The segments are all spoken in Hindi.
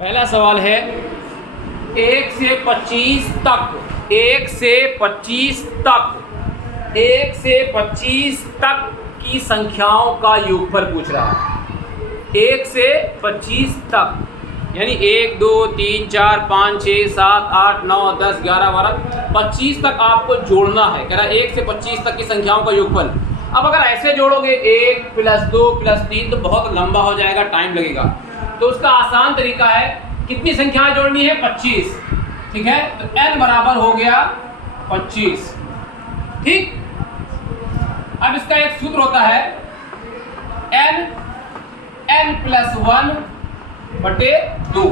पहला सवाल है 1 से 25 तक 1 से 25 तक 1 से 25 तक की संख्याओं का योगफल पूछ रहा है। 1 से 25 तक यानी 1 2 3 4 5 6 7 8 9 10 11 12 25 तक आपको जोड़ना है। कह रहा है 1 से 25 तक की संख्याओं का योगफल। अब अगर ऐसे जोड़ोगे 1 + 2 + 3 तो बहुत लंबा हो जाएगा, टाइम लगेगा। तो उसका आसान तरीका है, कितनी संख्याएं जोड़नी है? 25। ठीक है, तो n बराबर हो गया 25। ठीक, अब इसका एक सूत्र होता है n + 1/2।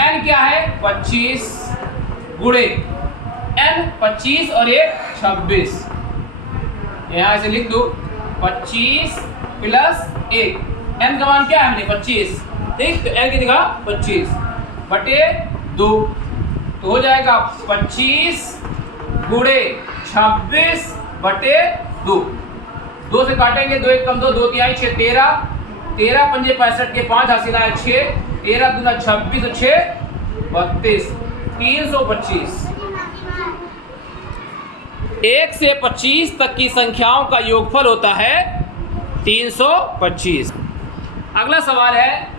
n क्या है? 25 गुणे n 25 और 1 26। यहां से लिख दो 25 + 1। n का मान क्या है? हमने 25। ठीक, तो n की जगह 25/2 तो हो जाएगा 25 गुणे 26/2। 2 से काटेंगे, 2 1 कम 2, 2 3 6 13, 13 पंजे 65 के 5 हासिल आए 6, 13 दूना 26 और 6 32, 325। 1 से 25 तक की संख्याओं का योगफल होता है 325। अगला सवाल है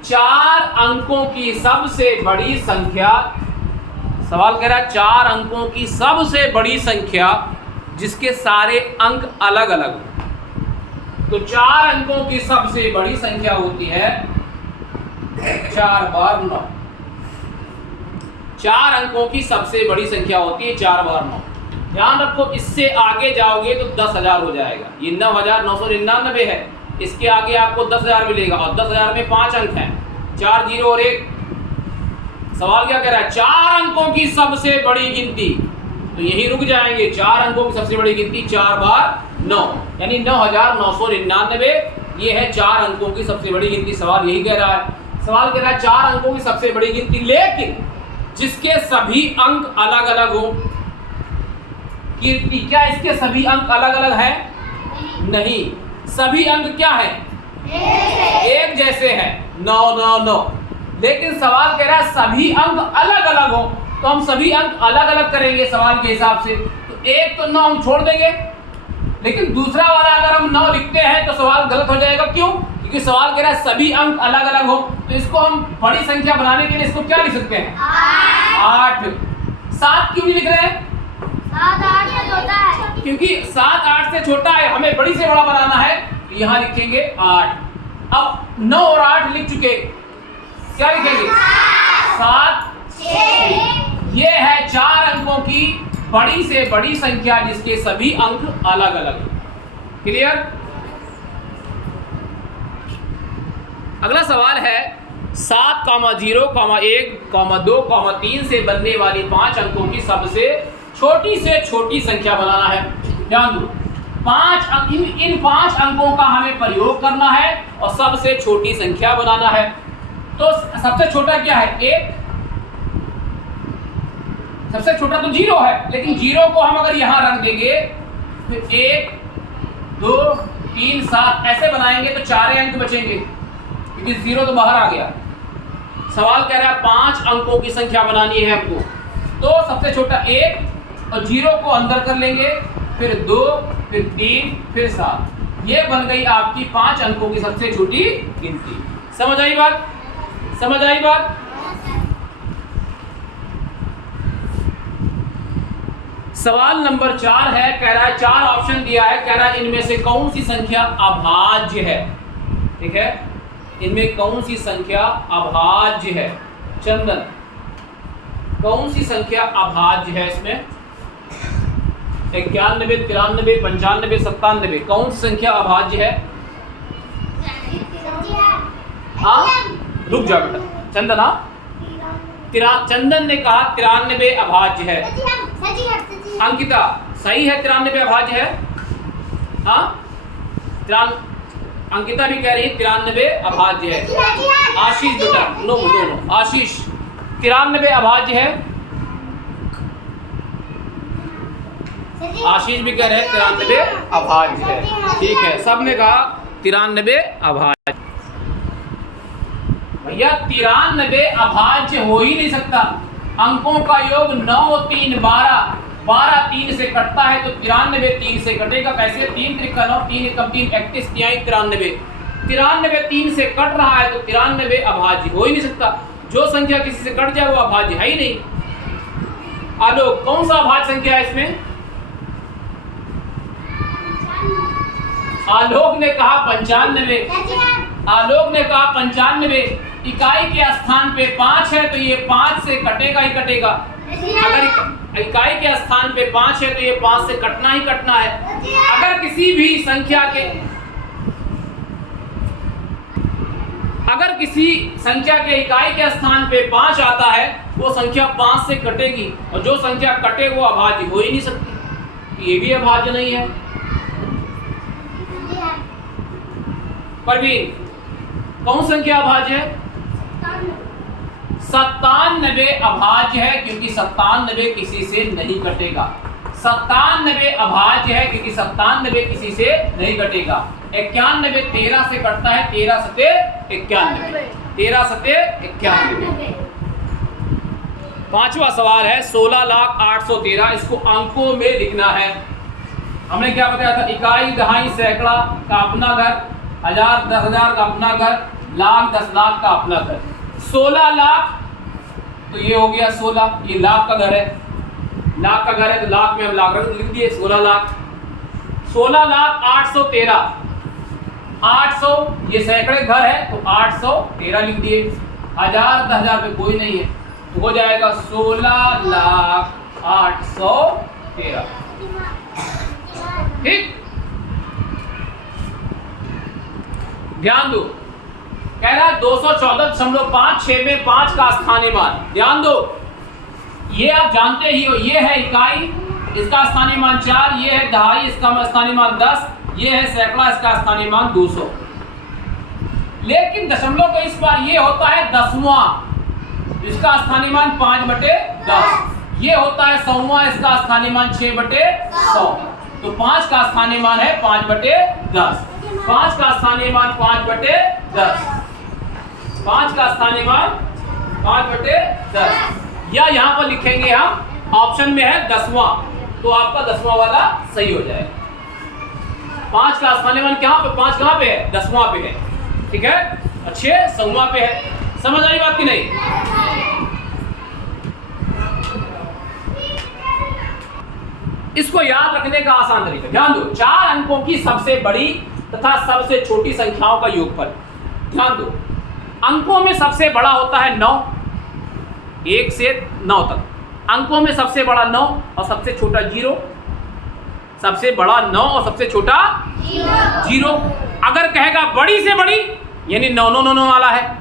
4 अंकों की सबसे बड़ी संख्या। सवाल कह रहा है 4 अंकों की सबसे बड़ी संख्या जिसके सारे अंक अलग अलग हो। तो 4 अंकों की सबसे बड़ी संख्या होती है 4 बार 9। 4 अंकों की सबसे बड़ी संख्या होती है 4 बार 9। ध्यान रखो, इससे आगे जाओगे तो 10,000 हो जाएगा। ये 9,999 है, इसके आगे आपको 10,000 मिलेगा और 10,000 में 5 अंक हैं, 4 0 और 1। सवाल क्या कह रहा है? 4 अंकों की सबसे बड़ी गिनती। तो यही रुक जाएंगे। 4 अंकों की सबसे बड़ी गिनती 4 बार 9 यानी 9,999। ये है 4 अंकों की सबसे बड़ी गिनती। सवाल यही कह रहा है। सवाल कह रहा है 4 अंकों की सबसे बड़ी गिनती, लेकिन जिसके सभी अंक अलग अलग हो। कीर्ति, क्या इसके सभी अंक अलग अलग हैं? नहीं, सभी अंक क्या है? एक जैसे हैं, 9 9 9। लेकिन सवाल कह रहा है सभी अंक अलग अलग हो, तो हम सभी अंक अलग अलग करेंगे सवाल के हिसाब से। तो एक तो 9 हम छोड़ देंगे, लेकिन दूसरा वाला अगर हम 9 लिखते हैं तो सवाल गलत हो जाएगा। क्यों? क्योंकि सवाल कह रहा है सभी अंक अलग अलग हो। तो इसको हम बड़ी संख्या बनाने के लिए इसको क्या लिख सकते हैं? 8। 7 क्यों नहीं लिख रहे हैं? 7 8 से छोटा है। क्योंकि 7 8 से छोटा है, हमें बड़ी से बड़ा बनाना है, तो यहाँ लिखेंगे 8। अब 9 और 8 लिख चुके, क्या लिखेंगे? 7 6। ये है 4 अंकों की बड़ी से बड़ी संख्या जिसके सभी अंक अलग अलग। क्लियर? अगला सवाल है 7, 0, 1, 2, 3 से बनने वाली 5 अंकों की सबसे छोटी से छोटी संख्या बनाना है। ध्यान दो, 5 अंक, इन 5 अंकों का हमें प्रयोग करना है और सबसे छोटी संख्या बनाना है। तो सबसे छोटा क्या है? 1। सबसे छोटा तो 0 है, लेकिन 0 को हम अगर यहां रख देंगे तो 1 2 3 7 ऐसे बनाएंगे तो 4 अंक बचेंगे, क्योंकि 0 तो बाहर आ गया। सवाल कह रहा है 5 अंकों की संख्या बनानी है हमको। तो सबसे छोटा 1 और 0 को अंदर कर लेंगे, फिर 2, फिर 3, फिर 7। ये बन गई आपकी 5 अंकों की सबसे छोटी गिनती। समझ आई बात? समझ आई बात? सवाल नंबर 4 है, कह रहा है 4 ऑप्शन दिया है, कह रहा है इनमें से कौन सी संख्या अभाज्य है? ठीक है, इनमें कौन सी संख्या अभाज्य है? चंदन, कौन सी संख्या अभाज्य है इसमें? 91, 93, 95, 97, कौन सी संख्या अभाज्य है? हाँ, रुक जा बेटा चंदन। हाँ, चंदन ने कहा 93 अभाज्य है। अंकिता, सही है 93 अभाज्य है। हाँ, अंकिता भी कह रही है 93 अभाज्य है। आशीष बेटा, नो, आशीष 93 अभाज्य है। आशीष भी कह रहे हैं 93 अभाज्य है। ठीक है, सबने कहा 93 अभाज्य। भैया 93 अभाज्य हो ही नहीं सकता। अंकों का योग 9 3 12, 12 3 से कटता है तो 93 3 से कटेगा। कैसे? 3 त्रिका 9, 3 एकम 3, 31 तिहाई 93। 93 3 से कट रहा है तो 93 अभाज्य हो ही नहीं सकता। जो संख्या किसी से कट जाए वो अभाज्य है ही नहीं। आलोक कौन सा अभाज्य संख्या है इसमें? आलोक ने कहा 95। आलोक ने कहा 95। इकाई के स्थान पे 5 है तो ये 5 से कटेगा ही कटेगा। अगर इकाई के स्थान पे 5 है तो ये 5 से कटना ही कटना है। अगर किसी संख्या के इकाई के स्थान पे 5 आता है वो संख्या 5 से कटेगी, और जो संख्या कटे वो अभाज्य हो ही नहीं सकती। ये भी अभाज्य नहीं है। परवीन कौन संख्या अभाज्य है? 97 अभाज्य है क्योंकि 97 किसी से नहीं कटेगा। 97 अभाज्य है क्योंकि 97 किसी से नहीं कटेगा। 91 13 से कटता है, 13 सते 91, 13 सते 91। पांचवा सवाल है 16,08,13। इसको अंकों में लिखना है। हमने क्या बताया था? इकाई, दहाई, सैकड़ा का अपना घर, 1000 10,000 का अपना घर, लाख 10 लाख का अपना घर। 16 लाख तो ये हो गया 16, ये लाख का घर है। लाख का घर है तो लाख में हम लाख लिख दिए 16 लाख। 16,08,13, 800 ये सैकड़े घर है तो 813 लिख दिए। 1000 10,000 पे कोई नहीं है तो हो जाएगा 16,08,13। ठीक, ध्यान दो। कह रहा 214.56 में 5 का स्थानीय मान। ध्यान दो, ये आप जानते ही हो। ये है इकाई, इसका स्थानीय मान 4, ये है दहाई, इसका स्थानीय मान 10, ये है सैकड़ा, इसका स्थानीय मान 200। लेकिन दशमलव के इस बार ये होता है दसवां, इसका स्थानीय मान 5/10। ये होता है सौवां, इसका स्थानीय मान 6/100। तो 5 का स्थानीय मान है 5/10। 5 का स्थानीय मान 5/10। 5 का स्थानीय मान 5/10। या यहाँ पर लिखेंगे हम, ऑप्शन में है 10वां, तो आपका 10वां वाला सही हो जाएगा। 5 का स्थानीय मान कहाँ पे? 5 कहाँ पे है? 10वां पे है। ठीक है, अच्छे 100वां पे है। समझ आई बात की नहीं? इसको याद रखने का आसान तरीका, ध्यान दो। 4 अंकों की सबसे बड़ी तथा सबसे छोटी संख्याओं का योगफल। ध्यान दो, अंकों में सबसे बड़ा होता है 9, 1 से 9 तक। अंकों में सबसे बड़ा 9 और सबसे छोटा 0। सबसे बड़ा 9 और सबसे छोटा 0। अगर कहेगा बड़ी से बड़ी यानी 9 9 9 वाला है,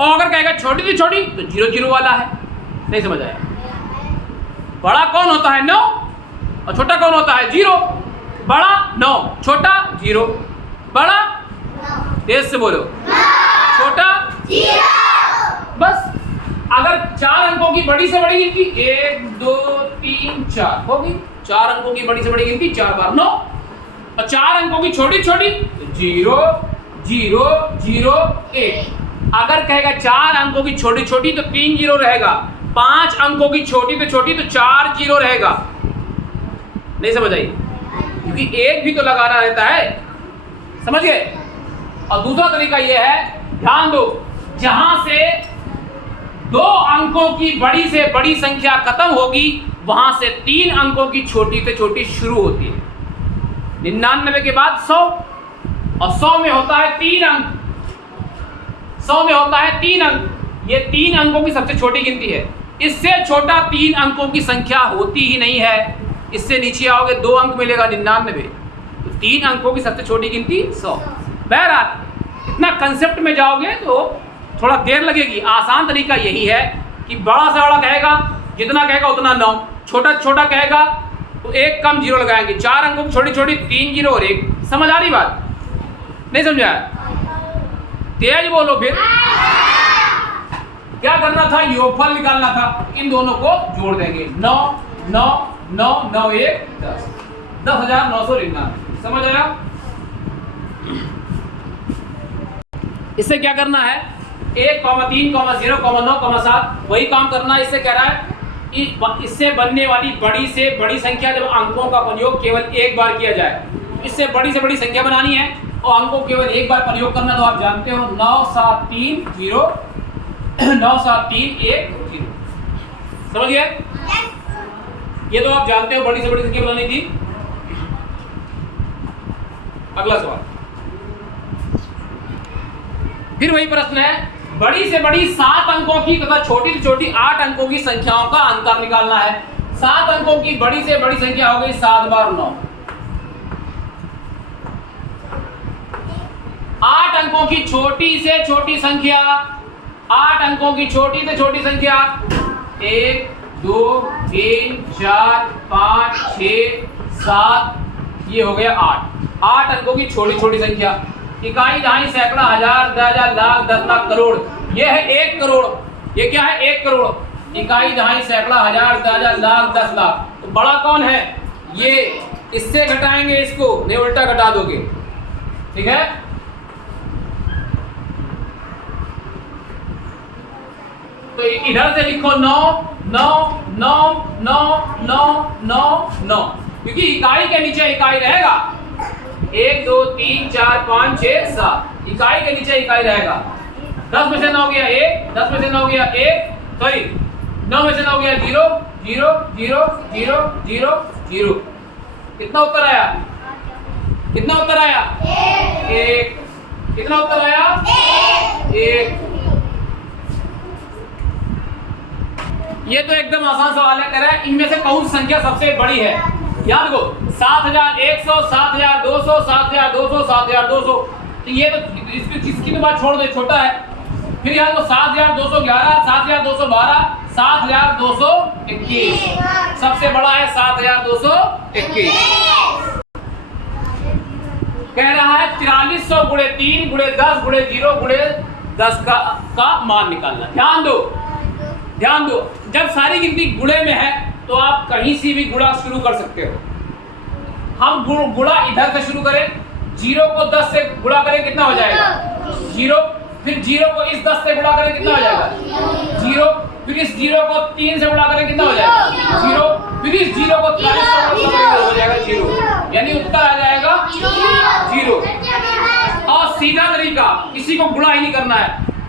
और अगर कहेगा छोटी से छोटी तो 0 0 वाला है। नहीं समझ आया? बड़ा कौन होता है? 9, और छोटा कौन होता है? 0। बड़ा 9, छोटा 0। बड़ा, तेज से बोलो, छोटा 0। बस। अगर 4 अंकों की बड़ी से बड़ी गिनती 1 2 3 4 होगी। 4 अंकों की बड़ी से बड़ी गिनती 4 बार 9, और 4 अंकों की छोटी छोटी 0 0 0 1। अगर कहेगा 4 अंकों की छोटी छोटी तो 3 0 रहेगा। 5 अंकों की छोटी तो 4 0 रहेगा। नहीं समझ आई? क्योंकि 1 भी तो लगाना रहता है। समझ गए? और दूसरा तरीका यह है, ध्यान दो, जहां से 2 अंकों की बड़ी से बड़ी संख्या खत्म होगी वहां से 3 अंकों की छोटी से छोटी शुरू होती है। 99 के बाद 100, और 100 में होता है 3 अंक। 100 में होता है 3 अंक। ये 3 अंकों की सबसे छोटी गिनती है। इससे छोटा 3 अंकों की संख्या होती ही नहीं है। इससे नीचे आओगे 2 अंक मिलेगा 99। तो 3 अंकों की सबसे छोटी गिनती 100। बहरहाल इतना कंसेप्ट में जाओगे तो थोड़ा देर लगेगी। आसान तरीका यही है कि बड़ा से बड़ा कहेगा, जितना कहेगा उतना 9, छोटा छोटा कहेगा तो 1 कम 0 लगाएंगे। 4 अंकों की छोटी छोटी 3 0 और 1। समझ आ रही बात? नहीं समझा? तेज बोलो फिर। क्या करना था? योगफल निकालना था। इन दोनों को जोड़ देंगे। 9 9 9 9 1 10, 10,999। समझ आया? इससे क्या करना है? 1,3, 0, 9, 7 वही काम करना है। इससे कह रहा है इससे बनने वाली बड़ी से बड़ी संख्या जब अंकों का प्रयोग केवल एक बार किया जाए, इससे बड़ी से बड़ी संख्या बनानी है और अंकों केवल एक बार प्रयोग करना। तो आप जानते हो 9, 7, 3, 0, 9, 7, 3, 1, 0। समझ गए? ये तो आप जानते हो बड़ी से बड़ी संख्या बनानी थी। अगला सवाल, फिर वही प्रश्न है, बड़ी से बड़ी 7 अंकों की तथा छोटी से छोटी 8 अंकों की संख्याओं का अंतर निकालना है। 7 अंकों की बड़ी से बड़ी संख्या हो गई 7 बार 9। 8 अंकों की छोटी से छोटी संख्या, 8 अंकों की छोटी से छोटी संख्या 1, 2, 3, 4, 5, 6, 7, ये हो गया 8। 8 अंकों की छोटी छोटी संख्या, इकाई, दहाई, सैकड़ा, हजार, 10,000, लाख, 10 लाख, करोड़। ये है 1 करोड़। ये क्या है? 1 करोड़। इकाई, दहाई, सैकड़ा, हजार, 10,000, लाख, 10 लाख। तो बड़ा कौन है? ये। इससे घटाएंगे इसको, नहीं उल्टा घटा दोगे। ठीक है? तो इधर से लिखो 9, 9, 9, 9, 9, 9, 9, क्योंकि इकाई के नीचे इकाई रहेगा। 1, 2, 3, 4, 5, 6, 7, इकाई के नीचे इकाई रहेगा। 10 में से 9 गया 1, 10 में से 9 गया 1, सॉरी 9 में से 9 गया 0, 0, 0, 0, 0, 0। कितना उत्तर आया? कितना उत्तर आया? 1। कितना उत्तर आया? 1। ये तो एकदम आसान सवाल है। कह रहा है इनमें से कौन सी संख्या सबसे बड़ी है? याद रखो 7,100, 7,200, 7,200, 7,200। तो ये तो इसकी तो बात छोड़ दो, छोटा है। फिर यहाँ को 7,211, 7,212, 7,221। सबसे बड़ा है 7,221। कह रहा है 4300 गुणे 3 गुणे 10 गुणे 0 गुणे 10 का मान निकालना। ध्यान दो, ध्यान दो। जब सारी गिनती गुणे में है तो आप कहीं से भी गुणा शुरू कर सकते हो। हम गुणा इधर से शुरू करें, 0 को 10 से गुणा करें, कितना हो जाएगा? 0। फिर 0 को इस 10 से गुणा करें, कितना हो जाएगा? 0। फिर इस 0 को 3 से गुणा करें, कितना हो जाएगा? 0। फिर इस 0 को 43 से गुणा करें, हो जाएगा 0। यानी उत्तर आ जाएगा 0। और सीधा तरीका, किसी को गुणा ही नहीं करना है।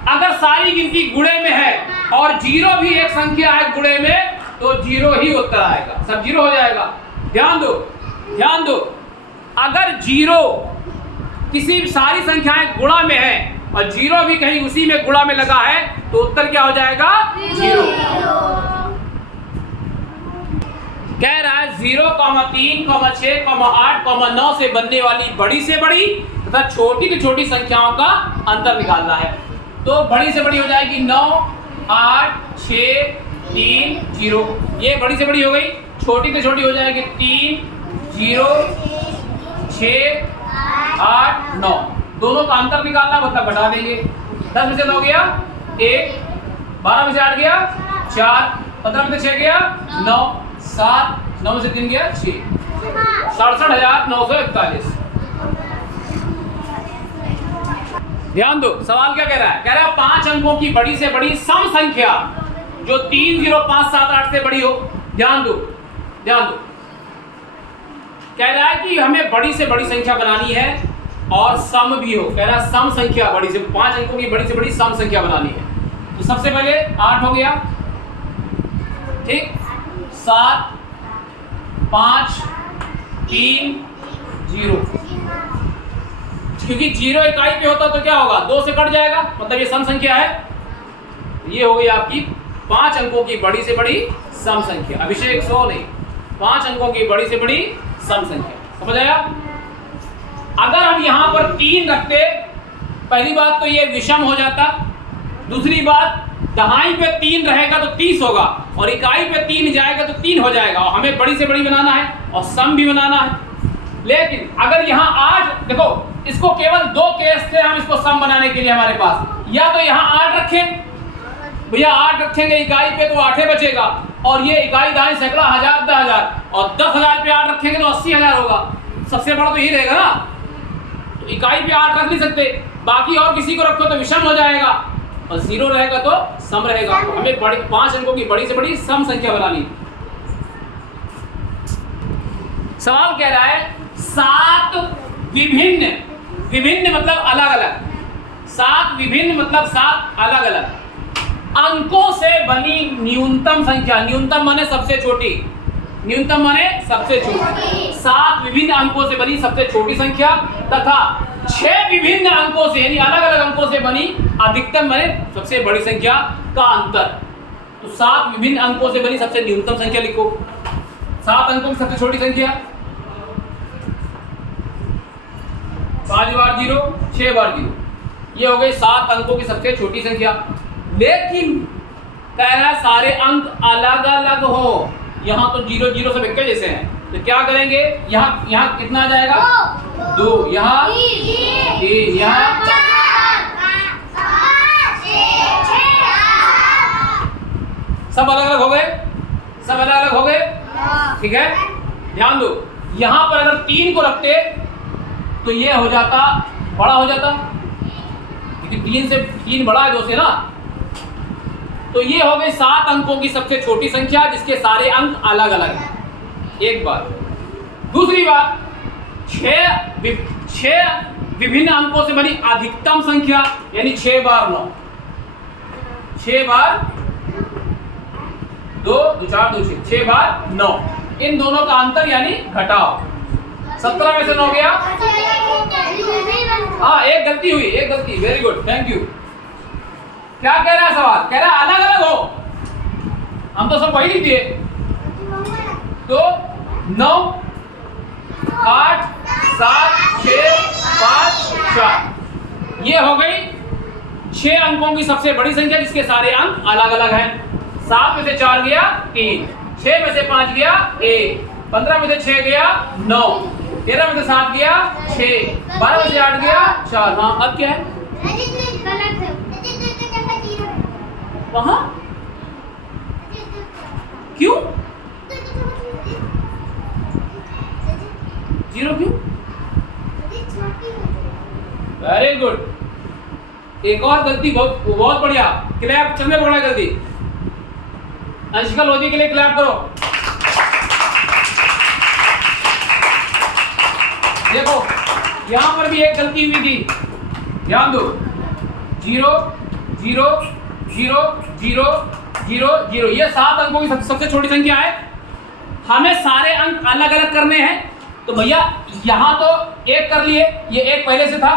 अगर सारी गिनती गुणे में है और 0 भी एक संख्या है गुणे में, तो 0 ही उत्तर आएगा। सब 0 हो जाएगा। ध्यान दो, ध्यान दो। अगर 0 किसी सारी संख्याएं गुणा में है और 0 भी कहीं उसी में गुणा में लगा है, तो उत्तर क्या हो जाएगा? 0। कह रहा है 0, 3, 6, 8, 9 से बनने वाली बड़ी से बड़ी तथा छोटी से छोटी संख्याओं का अंतर निकालना है। तो बड़ी से बड़ी हो जाएगी 9, 8, 6, 3, 0। ये बड़ी से बड़ी हो गई। छोटी से छोटी हो जाएगी 3, 0, 6, 8, 9। दोनों का अंतर निकालना, मतलब घटा देंगे। 10 में से 9 गया 1, 12 में से 8 गया 4, 15 में से 6 गया 9, 7, 9 में से 3 गया 6, 67,941। ध्यान दो, सवाल क्या कह रहा है? कह रहा है 5 अंकों की बड़ी से बड़ी सम संख्या जो 3, 0, 5, 7, 8 से बड़ी हो। ध्यान दो, ध्यान दो। कह रहा है कि हमें बड़ी से बड़ी संख्या बनानी है और सम भी हो। कह रहा है सम संख्या बड़ी से 5 अंकों की बड़ी से बड़ी सम संख्या बनानी है। तो सबसे पहले 8 हो गया, ठीक, 7, 5, 3, 0। क्योंकि 0 इकाई पे होता तो क्या होगा? 2 से कट जाएगा, मतलब ये सम संख्या है। ये हो गई आपकी 5 अंकों की बड़ी से बड़ी सम संख्या। अभिषेक 100 नहीं, 5 अंकों की बड़ी से बड़ी सम संख्या। समझ आया? अगर हम यहाँ पर 3 रखते, पहली बात तो ये विषम हो जाता। दूसरी बात, दहाई पे 3 रहेगा तो 30 होगा और इकाई पे 3 जाएगा तो 3 हो जाएगा। और हमें बड़ी से बड़ी बनाना है और सम भी बनाना है। लेकिन अगर यहाँ 8, देखो इसको केवल 2 केस थे हम इसको सम बनाने के लिए हमारे पास। या तो यहाँ 8 रखें, भैया 8 रखेंगे इकाई पे तो 8 बचेगा, और ये इकाई, दहाई, सैकड़ा, हजार, 10,000, और 10,000 पे 8 रखेंगे तो 80,000 होगा। सबसे बड़ा तो यही रहेगा ना। तो इकाई पे 8 रख नहीं सकते, बाकी और किसी को रखो तो विषम हो जाएगा। और 0 रहेगा तो सम रहेगा। हमें बड़ी 5 अंकों की बड़ी से बड़ी सम संख्या बनानी। सवाल कह रहा है 7 विभिन्न, विभिन्न मतलब अलग अलग, 7 विभिन्न मतलब 7 अलग अलग अंकों से बनी न्यूनतम संख्या। न्यूनतम माने सबसे छोटी, न्यूनतम माने सबसे छोटी। 7 विभिन्न अंकों से बनी सबसे छोटी संख्या तथा 6 विभिन्न अंकों से यानी अलग अलग अंकों से बनी अधिकतम माने सबसे बड़ी संख्या का अंतर। तो 7 विभिन्न अंकों से बनी सबसे न्यूनतम संख्या लिखो। 7 अंकों की सबसे छोटी संख्या 5 बार 0, 6 बार 0, ये हो गई 7 अंकों की सबसे छोटी संख्या। लेकिन कह रहा है सारे अंक अलग अलग हो। यहाँ तो 0 0 सब एक जैसे हैं, तो क्या करेंगे? यहाँ कितना आ जाएगा? 2, यहाँ 3, यहाँ सब अलग अलग हो गए, सब अलग अलग हो गए। ठीक है, ध्यान दो। यहाँ पर अगर 3 को रखते तो ये हो जाता, बड़ा हो जाता, क्योंकि 3 से 3 बड़ा है 2 से ना। तो ये हो गई 7 अंकों की सबसे छोटी संख्या जिसके सारे अंक अलग अलग हैं। एक बात। दूसरी बात, 6 विभिन्न अंकों से बनी अधिकतम संख्या यानी 6 बार 9, 6 बार 2 2 4 2 6, 6 बार 9। इन दोनों का अंतर यानी घटाओ। 17 में से 9 गया। हाँ, एक गलती हुई, एक गलती। Very good, thank you. क्या कह रहा है सवाल? कह रहा है अलग अलग हो। हम तो सब वही लिख दिए। तो 9 8 7 6 5 4, ये हो गई 6 अंकों की सबसे बड़ी संख्या जिसके सारे अंक अलग अलग हैं। 7 में से 4 गया 3, 6 में से 5 गया 1, 15 में से 6 गया 9, 13 में से 7 गया 6, 12 में से 8 गया 4। हाँ, अब क्या है वहाँ? क्यों 0 क्यों? Very good. एक और गलती, बहुत बढ़िया। क्लैप, चलने पड़ा गलती। अंशिका लोधी के लिए क्लैप करो। देखो यहां पर भी एक गलती हुई थी, ध्यान दो। 0 0 0 0 0 0, ये 7 अंकों की सबसे छोटी संख्या है। हमें सारे अंक अलग अलग करने हैं। तो भैया यहाँ तो 1 कर लिए, ये 1 पहले से था,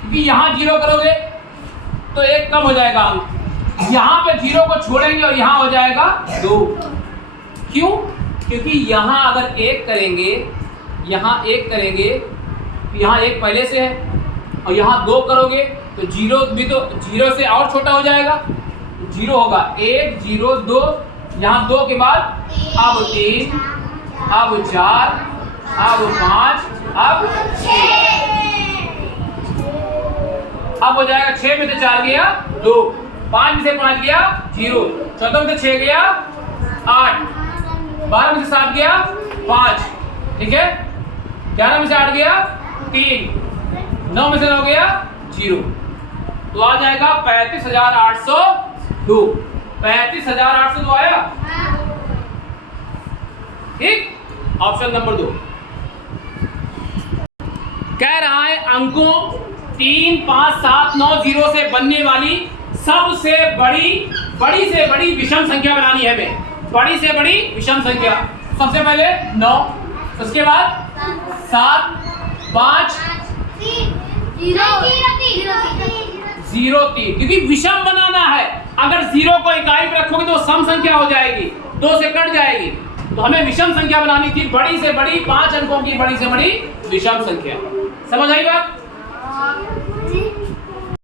क्योंकि यहाँ 0 करोगे तो 1 कम हो जाएगा अंक। यहाँ पे 0 को छोड़ेंगे और यहाँ हो जाएगा 2। क्यों? क्योंकि यहाँ अगर 1 करेंगे, यहाँ 1 करेंगे, यहाँ 1 पहले से है, और यहाँ 2 करोगे तो 0 भी तो 0 से और छोटा हो जाएगा। 0 होगा 1 0 2, यहाँ 2 के बाद अब 3, अब 4, अब 5, अब 6। अब हो जाएगा 6 में से 4 गया 2, 5 में से 5 गया 0, 14 में से 6 गया 8, 12 में से 7 गया 5, ठीक है, 11 में से 8 गया 3, 9 में से 9 गया 0। तो आ जाएगा 35,802। 35,802 आया। ठीक, ऑप्शन नंबर 2 कह रहा है अंकों 3 5 7 9 0 से बनने वाली सबसे बड़ी से बड़ी विषम संख्या बनानी है हमें। बड़ी से बड़ी विषम संख्या, सबसे पहले 9, उसके बाद 7 5 0 3, क्योंकि विषम बनाना है। अगर 0 को इकाई पे रखोगे तो सम संख्या हो जाएगी, 2 से कट जाएगी। तो हमें विषम संख्या बनानी थी, बड़ी से बड़ी 5 अंकों की बड़ी से बड़ी विषम संख्या। समझ आई बात?